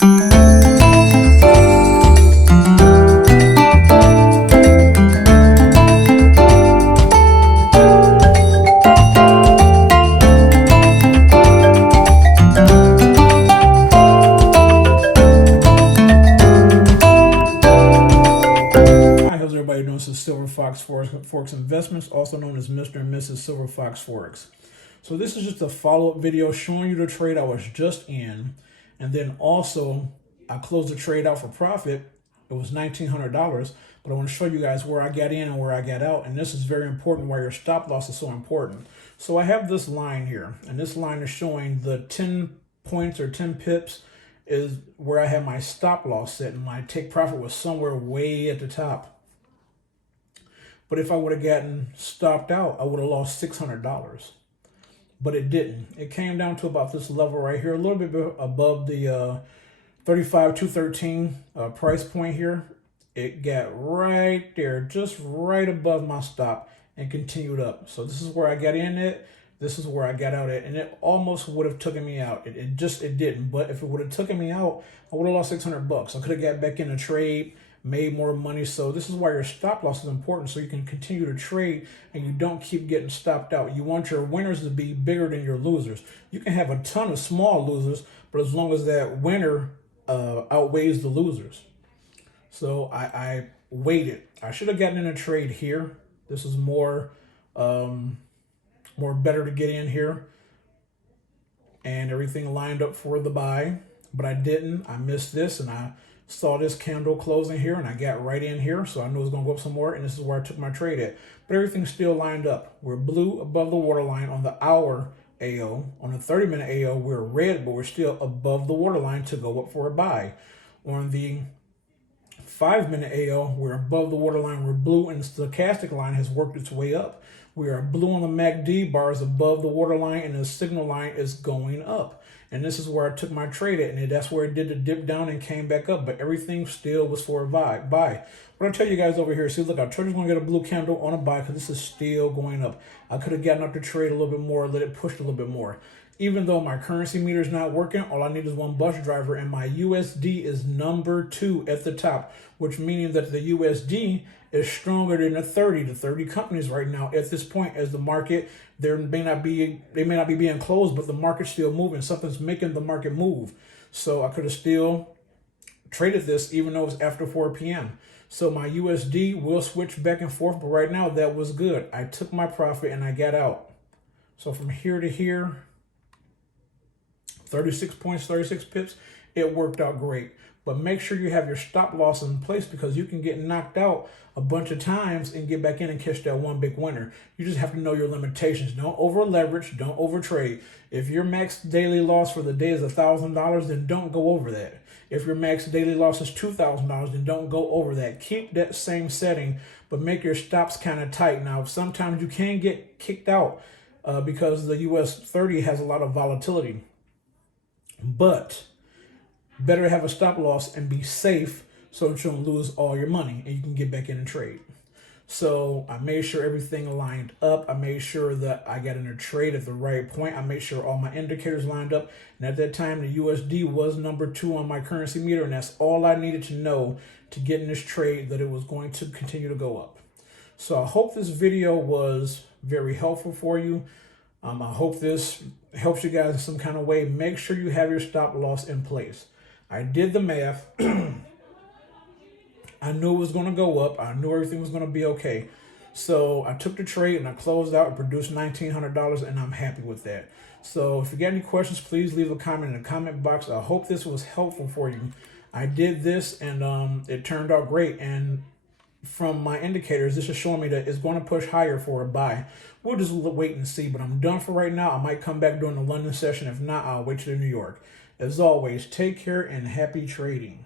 Hi, how's everybody doing? This is Silver Fox Forex Investments, also known as Mr. and Mrs. Silver Fox Forex. So this is just a follow-up video showing you the trade I was just in, and then also I closed the trade out for profit. It was $1,900, but I want to show you guys where I got in and where I got out, and this is very important, why your stop loss is so important. So I have this line here, and this line is showing the 10 points or 10 pips is where I have my stop loss set, and my take profit was somewhere way at the top. But if I would have gotten stopped out, I would have lost $600. But it didn't. It came down to about this level right here, a little bit above the 35,213 price point here. It got right there, just right above my stop, and continued up. So this is where I got in it. This is where I got out at, and it almost would have taken me out. It didn't. But if it would have taken me out, I would have lost $600. I could have got back in a trade, made more money. So this is why your stop loss is important, so you can continue to trade and you don't keep getting stopped out. You want your winners to be bigger than your losers. You can have a ton of small losers, but as long as that winner outweighs the losers. So I waited. I should have gotten in a trade here. This is more better to get in here, and everything lined up for the buy, but I didn't. I missed this, and I saw this candle closing here, and I got right in here, so I knew it was going to go up some more, and this is where I took my trade at. But everything's still lined up. We're blue above the waterline on the hour AO. On the 30-minute AO, we're red, but we're still above the waterline to go up for a buy. On the 5-minute AO, we're above the waterline, we're blue, and the stochastic line has worked its way up. We are blue on the MACD, bars above the waterline, and the signal line is going up. And this is where I took my trade at, and that's where it did the dip down and came back up, but everything still was for a buy. What I tell you guys over here, see, look, I told you going to get a blue candle on a buy because this is still going up. I could have gotten up the trade a little bit more, let it push a little bit more. Even though my currency meter is not working, all I need is one bus driver, and my USD is number 2 at the top, which meaning that the USD is stronger than the 30 companies right now at this point. As the market, they may not be being closed, but the market's still moving. Something's making the market move. So I could have still traded this even though it's after 4 p.m. So my USD will switch back and forth, but right now that was good. I took my profit and I got out. So from here to here, 36 points, 36 pips, it worked out great. But make sure you have your stop loss in place, because you can get knocked out a bunch of times and get back in and catch that one big winner. You just have to know your limitations. Don't over leverage, don't over trade. If your max daily loss for the day is $1,000, then don't go over that. If your max daily loss is $2,000, then don't go over that. Keep that same setting, but make your stops kind of tight. Now, sometimes you can get kicked out because the US 30 has a lot of volatility. But better to have a stop loss and be safe so that you don't lose all your money and you can get back in and trade. So I made sure everything lined up. I made sure that I got in a trade at the right point. I made sure all my indicators lined up. And at that time, the USD was number 2 on my currency meter. And that's all I needed to know to get in this trade, that it was going to continue to go up. So I hope this video was very helpful for you. I hope this helps you guys in some kind of way. Make sure you have your stop loss in place. I did the math. I knew it was going to go up. I knew everything was going to be okay. So I took the trade and I closed out and produced $1,900, and I'm happy with that. So if you got any questions, please leave a comment in the comment box. I hope this was helpful for you. I did this and it turned out great. And from my indicators, this is showing me that it's going to push higher for a buy. We'll just wait and see, but I'm done for right now. I might come back during the London session. If not, I'll wait till New York. As always, take care and happy trading.